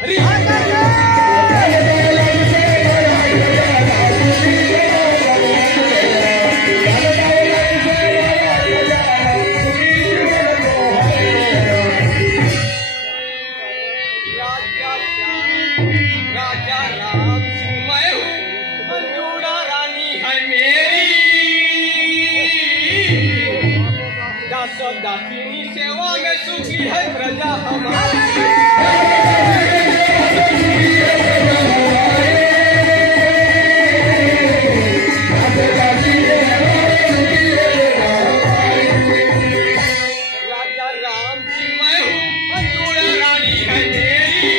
हरी राजा राम सिंह मैं हूँ मंजूड़ा रानी है मेरी दास दासिनी सेवा में सुखी है प्रजा हमारी राजा राम सिंह मैं हूँ मंजूड़ा रानी है मेरी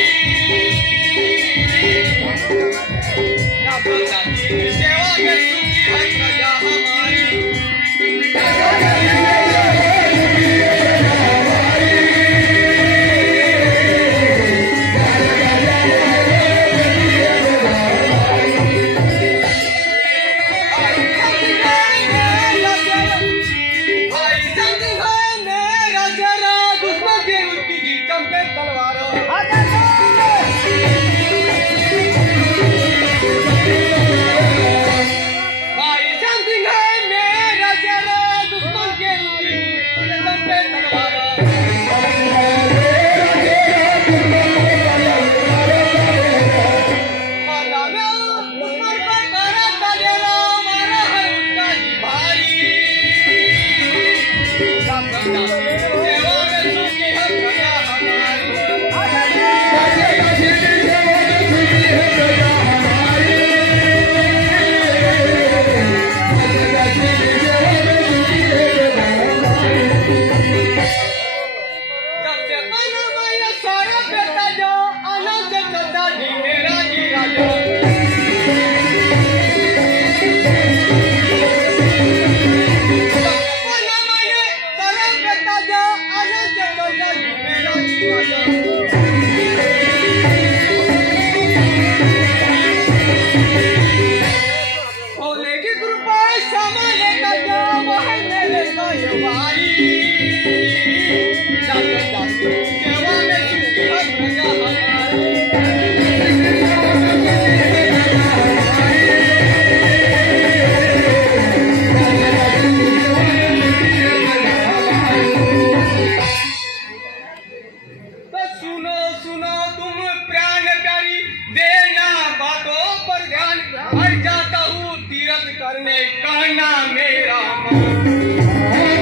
सेवा में सुखी है प्रजा हमारी भाई संग है मेरा जरा दुश्मन के उसकी गीतम के तलवारों भाई संग है मेरा जरा दुश्मन के उसकी गीतम के तलवारों माला में दुश्मन पर करा तजेला मारा है उसका ही भाई सेवा में सुखी है प्रजा हमारी जब से बना मैं सारा बेटा जो आनंद से चलता जी मेरा जी राजा बना मैं सारा बेटा जो आनंद से चलता जी मेरा जी राजा भोले की कृपा सामने का जो वह मेरे सायवारी दास दासी सेवा में सुखी है प्रजा हमारी तो सुनो सुनो तुम प्राण प्यारी देना बातों पर ध्यान हर जाता हूँ तीरथ करने कहना मेरा मन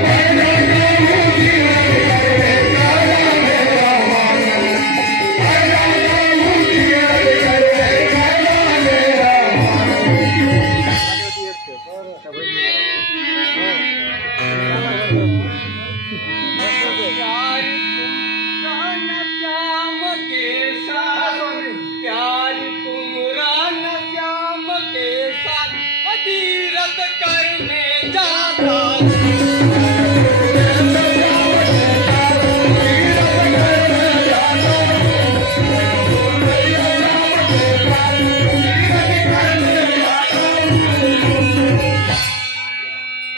प्यार तुम श्याम के साथ प्यार तुम रान श्याम के साथ तीरथ करने जाता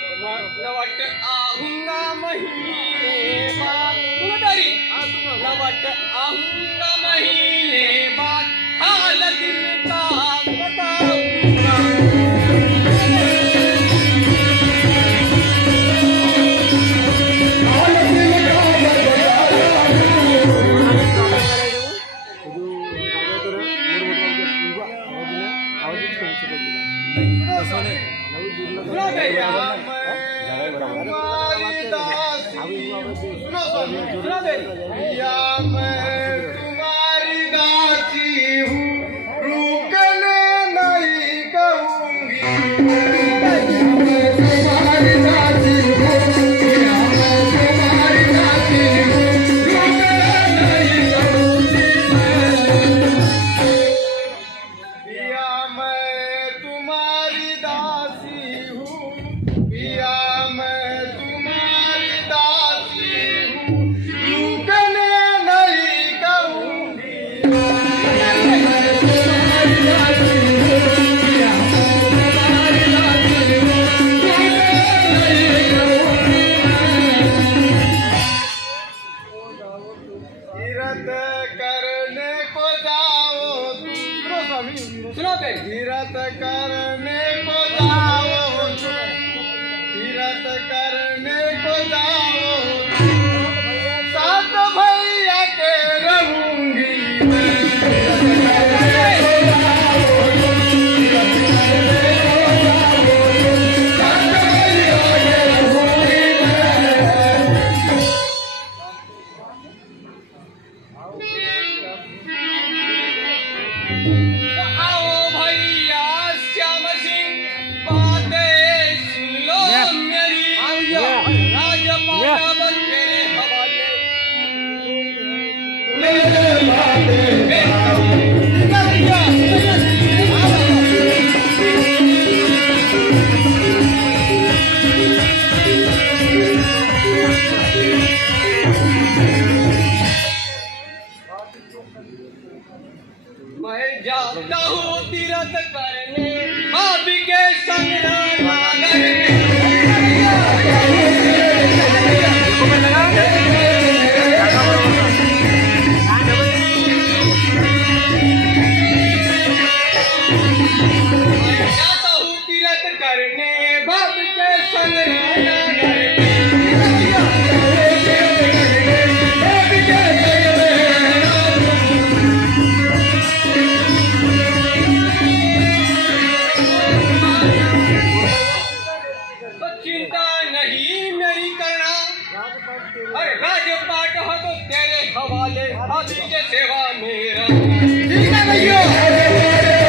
लवट आऊंगा महीने बाद सुनदारी लवट आऊंगा महीने बाद हाल दिल का बताऊंगा तुम्हारी दासी हूँ रुकने नहीं कहूँगी तुम्हारी दासी हूँ तुम्हारी दासी हूँ रुकने नहीं कहूँगी पिया मैं तुम्हारी दासी हूँ पिया मैं तुम्हारी दासी हूँ रुकने नहीं सुनो पे तीरथ करने को जाओ, तीरथ करने को जाओ, साथ भैया के रहूंगी मैं जाता हूँ तीरथ करने भाभी के संग नागर जाता हूँ तीरथ करने भाभी के संग नागर राजपाट हो तो तेरे हवाले हाथी के सेवा मेरा ठीक है भैया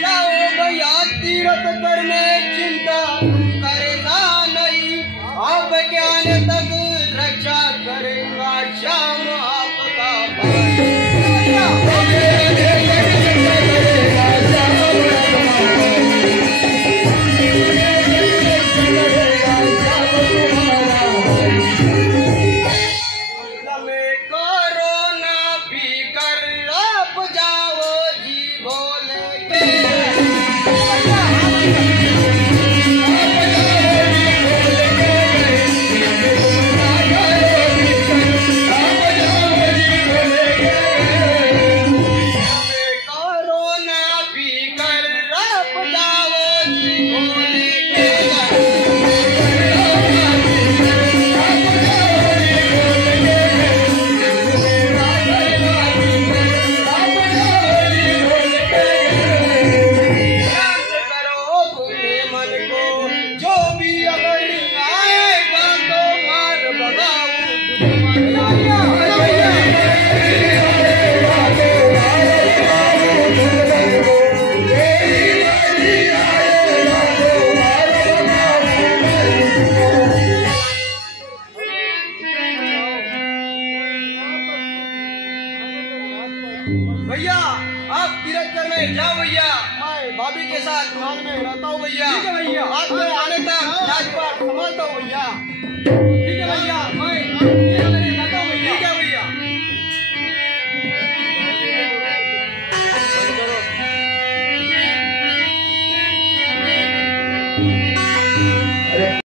जाओ भैया तीरथ करने चिंता करना नहीं आप ज्ञान तक रक्षा करेगा श्याम आपका भैया आप तीरथ करने जाओ भैया, मैं भाभी के साथ दुकान में रहता हूँ भैया। ठीक है भैया, आप आने तक राजपाट